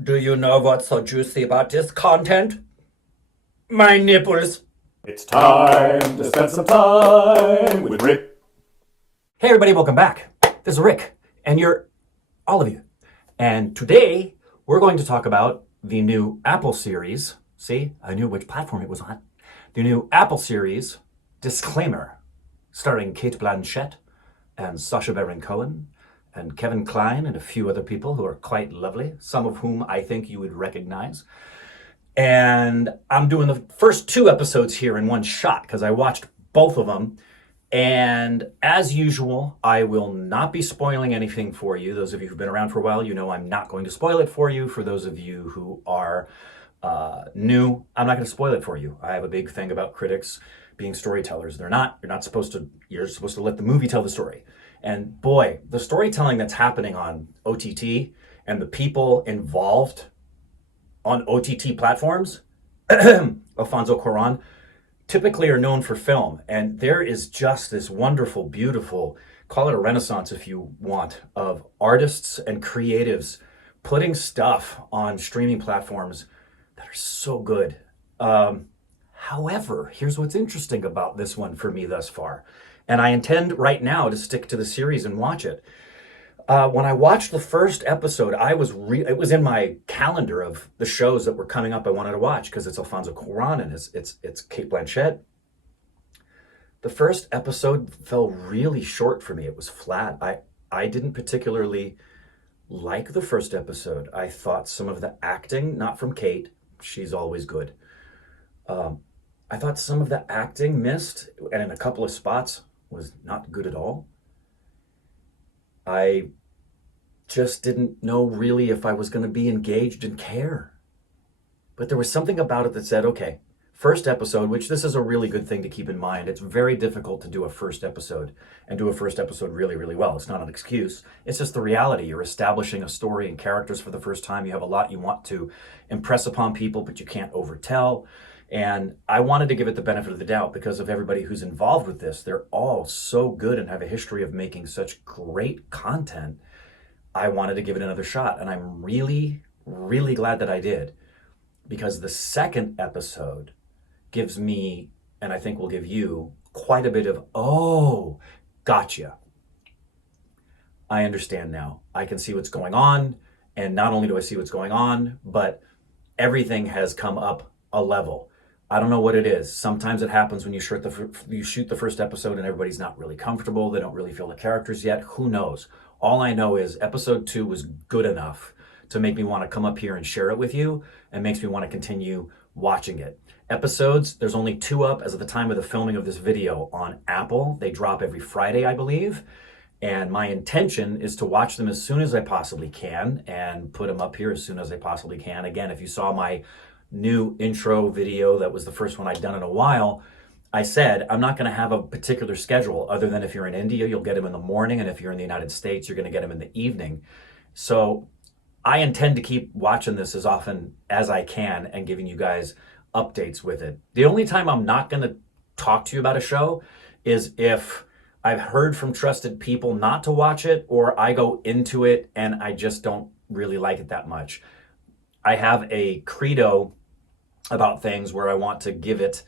Do you know what's so juicy about this content? My nipples. It's time to spend some time with Rick. Hey, everybody, welcome back. This is Rick, and you're all of you. And today, we're going to talk about the new Apple series. See, I knew which platform it was on. The new Apple series, Disclaimer, starring Kate Blanchett and Sacha Baron Cohen and Kevin Kline and a few other people who are quite lovely, some of whom I think you would recognize. And I'm doing the first two episodes here in one shot because I watched both of them. And as usual, I will not be spoiling anything for you. Those of you who've been around for a while, you know I'm not going to spoil it for you. For those of you who are new, I'm not going to spoil it for you. I have a big thing about critics being storytellers. They're not. You're supposed to let the movie tell the story. And boy, the storytelling that's happening on OTT and the people involved on OTT platforms, Alfonso Cuarón, typically are known for film. And there is just this wonderful, beautiful, call it a renaissance if you want, of artists and creatives putting stuff on streaming platforms that are so good. However, here's what's interesting about this one for me thus far. And I intend right now to stick to the series and watch it. When I watched the first episode, it was in my calendar of the shows that were coming up I wanted to watch because it's Alfonso Cuarón and it's Kate Blanchett. The first episode fell really short for me. It was flat. I didn't particularly like the first episode. I thought some of the acting, not from Kate, she's always good. I thought some of the acting missed, and in a couple of spots was not good at all. I just didn't know really if I was going to be engaged and care. But there was something about it that said, okay, first episode, which this is a really good thing to keep in mind. It's very difficult to do a first episode and do a first episode really, really well. It's not an excuse. It's just the reality. You're establishing a story and characters for the first time. You have a lot you want to impress upon people, but you can't overtell. And I wanted to give it the benefit of the doubt because of everybody who's involved with this. They're all so good and have a history of making such great content. I wanted to give it another shot. And I'm really, really glad that I did because the second episode gives me, and I think will give you, quite a bit of, oh, gotcha. I understand now. I can see what's going on. And not only do I see what's going on, but everything has come up a level. I don't know what it is. Sometimes it happens when you shoot the first episode and everybody's not really comfortable. They don't really feel the characters yet. Who knows? All I know is episode 2 was good enough to make me want to come up here and share it with you and makes me want to continue watching it. Episodes, there's only 2 up as of the time of the filming of this video on Apple. They drop every Friday, I believe. And my intention is to watch them as soon as I possibly can and put them up here as soon as I possibly can. Again, if you saw my new intro video, that was the first one I'd done in a while, I said I'm not going to have a particular schedule other than if you're in India, you'll get them in the morning, and if you're in the United States, you're going to get them in the evening. So I intend to keep watching this as often as I can and giving you guys updates with it. The only time I'm not going to talk to you about a show is if I've heard from trusted people not to watch it, or I go into it and I just don't really like it that much. I have a credo about things where I want to give it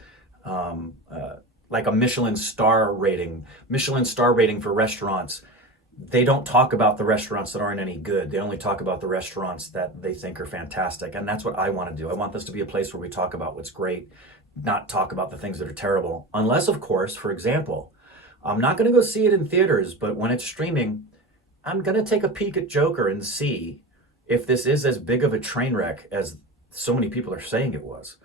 like a Michelin star rating. Michelin star rating for restaurants. They don't talk about the restaurants that aren't any good. They only talk about the restaurants that they think are fantastic. And that's what I want to do. I want this to be a place where we talk about what's great, not talk about the things that are terrible. Unless, of course, for example, I'm not going to go see it in theaters, but when it's streaming, I'm going to take a peek at Joker and see if this is as big of a train wreck as so many people are saying it was.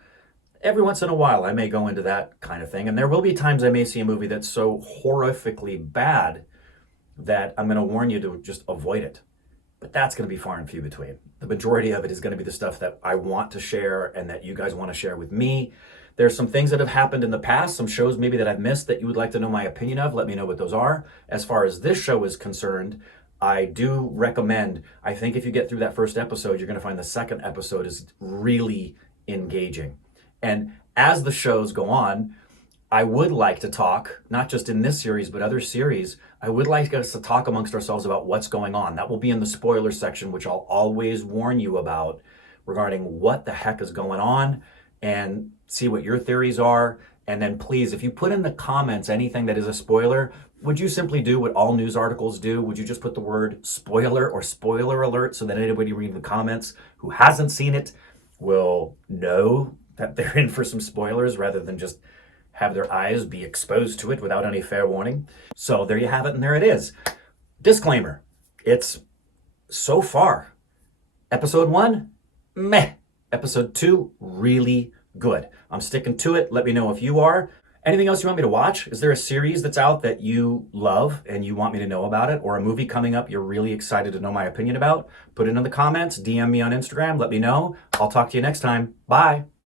Every once in a while, I may go into that kind of thing. And there will be times I may see a movie that's so horrifically bad that I'm going to warn you to just avoid it. But that's going to be far and few between. The majority of it is going to be the stuff that I want to share and that you guys want to share with me. There's some things that have happened in the past, some shows maybe that I've missed that you would like to know my opinion of. Let me know what those are. As far as this show is concerned, I do recommend, I think if you get through that first episode, you're going to find the second episode is really engaging. And as the shows go on, I would like to talk, not just in this series, but other series. I would like us to talk amongst ourselves about what's going on. That will be in the spoiler section, which I'll always warn you about regarding what the heck is going on and see what your theories are. And then please, if you put in the comments anything that is a spoiler, would you simply do what all news articles do? Would you just put the word spoiler or spoiler alert so that anybody reading the comments who hasn't seen it will know that they're in for some spoilers rather than just have their eyes be exposed to it without any fair warning? So there you have it, and there it is. Disclaimer, it's so far, episode 1, meh. Episode 2, really good. I'm sticking to it. Let me know if you are. Anything else you want me to watch? Is there a series that's out that you love and you want me to know about it? Or a movie coming up you're really excited to know my opinion about? Put it in the comments, DM me on Instagram, let me know. I'll talk to you next time. Bye.